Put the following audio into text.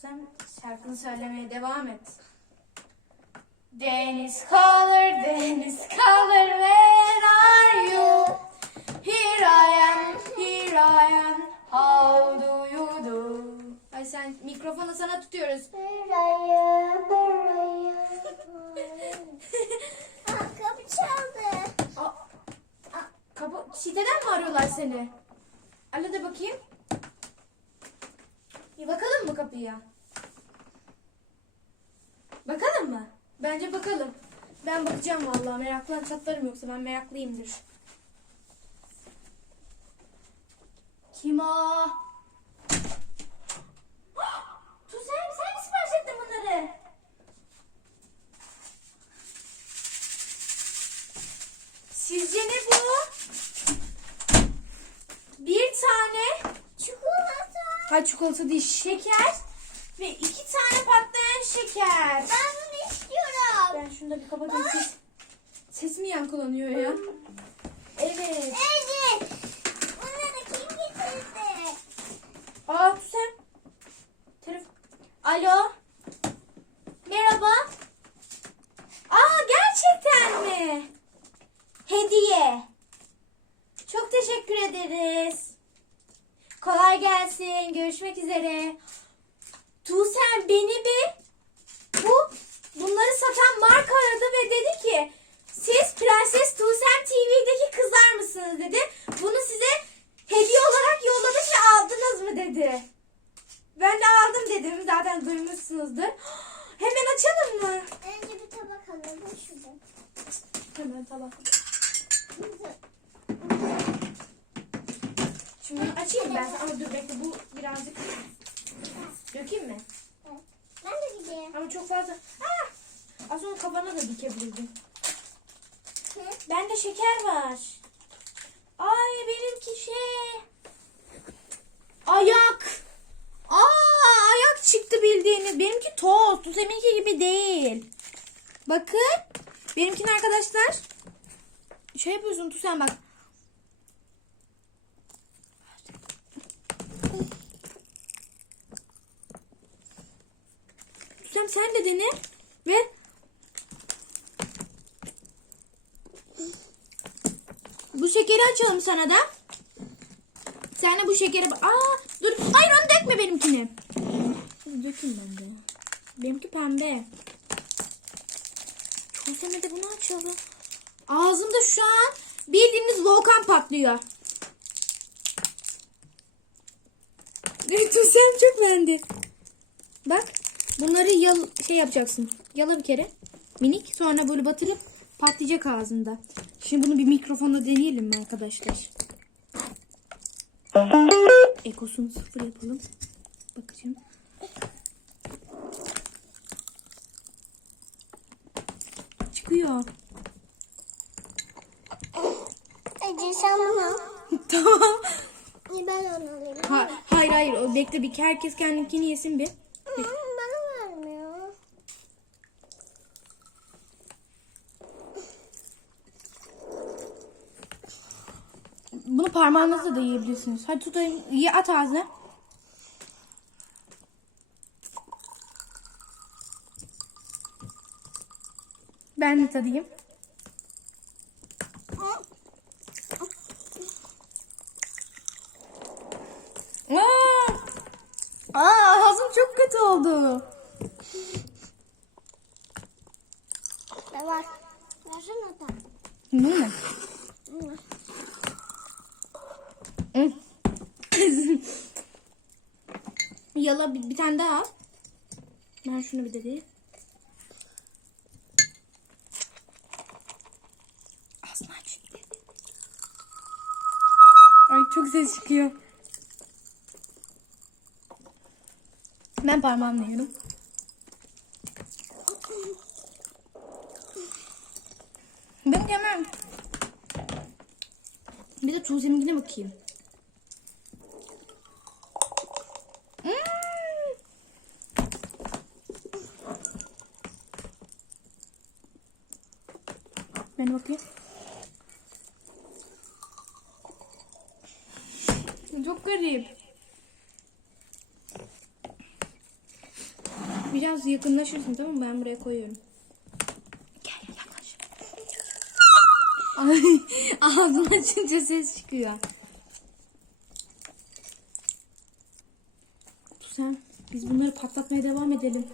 Sen şarkını söylemeye devam et. Deniz color, deniz color, where are you? Here I am, here I am, how do you do? Ay sen mikrofonu sana tutuyoruz. Buraya, buraya. Aa, kapı çaldı. Aa, aa, kapı, siteden mi arıyorlar seni? Alo de bakayım. Kapıya? Bakalım mı? Bence bakalım. Ben bakacağım vallahi meraklan çatlarım yoksa ben meraklıyımdır. Kim o? Tuzem sen mi sipariş ettin bunları? Sizce ne bu? Bir tane Çikolata. ha çikolata değil şeker ve iki tane patlayan şeker. Ben bunu istiyorum. Ben şunu da bir kapatayım. Ses, ses mi yankılanıyor ya? Evet. Evet. Bunları kim getirdi? Aa Tüsem. Telefon. Alo. Merhaba. Aa gerçekten mi? Hediye. Çok teşekkür ederiz. Kolay gelsin. Görüşmek üzere. Tuğsem beni bir bu bunları satan marka aradı ve dedi ki siz Prenses Tuğsem TV'deki kızlar mısınız dedi. Bunu size hediye olarak yolladık ve aldınız mı dedi. Ben de aldım dedim. Zaten duymuşsunuzdur. Hemen açalım mı? Önce bir tabak alalım şurada. Hemen tabak. Şimdi açayım ben sana. ama dur bekle bu birazcık dökeyim mi? Evet. Ben de gideyim. Ama çok fazla. Ah! Az sonra kafana da dikebilirdim. Hı? Bende şeker var. Ay benimki şey. Ayak. Aa ayak çıktı bildiğiniz. Benimki tost. Seninki gibi değil. Bakın. Benimkini arkadaşlar. Şey yapıyorsun Tusen bak. Tusen sen de dene. Ve Bu şekeri açalım sana da. Sen de bu şekeri... Aa, dur. Hayır onu dökme benimkini. Dökeyim ben de. Benimki pembe. Çözeme de bunu açalım. Ağzımda şu an bildiğiniz volkan patlıyor. Sen çok beğendi. Bak bunları yal şey yapacaksın. Yala bir kere. Minik sonra böyle batırıp patlayacak ağzında. Şimdi bunu bir mikrofonda deneyelim mi arkadaşlar? Ekosunu sıfır yapalım. Bakacağım. Çıkıyor. Ece sen al. tamam. E, Ben onu alayım. Ha, hayır hayır o bekle bir herkes kendininkini yesin bir. Hmm, Bunu parmağınızla da yiyebilirsiniz. Hadi tutayım. Ye at ağzına. Ben de tadayım. Aa! Aa, ağzım çok kötü oldu. Ne var? Versene da. Bu ne? Yala bir, bir tane daha al. Ben şunu bir de değil. Ağzını aç. Ay çok ses çıkıyor. Ben parmağımla yiyorum. Ben yemem. Bir de Tuğsem'inkine bakayım. Hmm. Ben bakayım. Çok garip. biraz yakınlaşırsın tamam mı? Ben buraya koyuyorum. Gel yaklaş. Ağzını açınca ses çıkıyor. Sen biz bunları patlatmaya devam edelim.